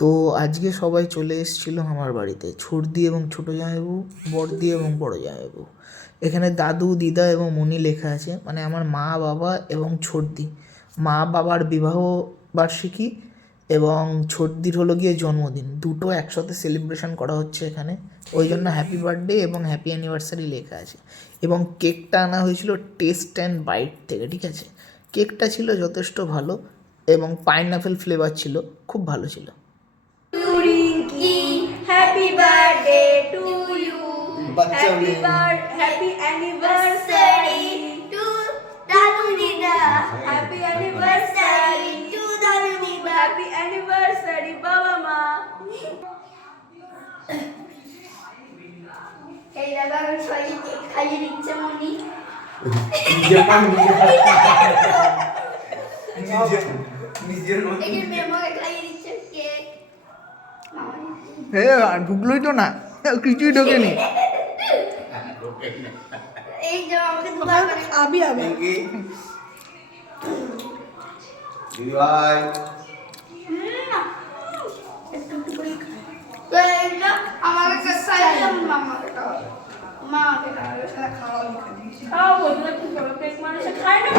তো আজকে সবাই চলে এসেছিল আমার বাড়িতে, ছর্দি এবং ছোটো জামাইবাবু, বড়দি এবং বড় জামাইবাবু। এখানে দাদু, দিদা এবং মনি লেখা আছে, মানে আমার মা, বাবা এবং ছর্দি। মা বাবার বিবাহ বার্ষিকী এবং ছর্দির হলো গিয়ে জন্মদিন, দুটো একসাথে সেলিব্রেশন করা হচ্ছে এখানে, ওই জন্য হ্যাপি বার্থডে এবং হ্যাপি অ্যানিভার্সারি লেখা আছে। এবং কেকটা আনা হয়েছিল টেস্ট অ্যান্ড বাইট থেকে, ঠিক আছে। কেকটা ছিল যথেষ্ট ভালো এবং পাইনঅ্যাপেল ফ্লেভার ছিল, খুব ভালো ছিল। Rinky, happy birthday to you. Happy anniversary to Dadu Dida. Happy anniversary to Dadu Dida. Happy anniversary Baba Ma. এই দাদা সবাই কেক খাইয়ে দিচ্ছে মনি। নিজের মেমোরে খাইয়ে দিচ্ছে কেক। ঢুকলোই তো না, কিছুই ঢোকেনি। এই যে আমাকে দুবার করে আবি দিদি ভাই আমাকে খাইয়ে মামাকে খাওয়া মামাকে খাওয়া খাওয়া বলতে কি করো, পেট মানুষে খায় না।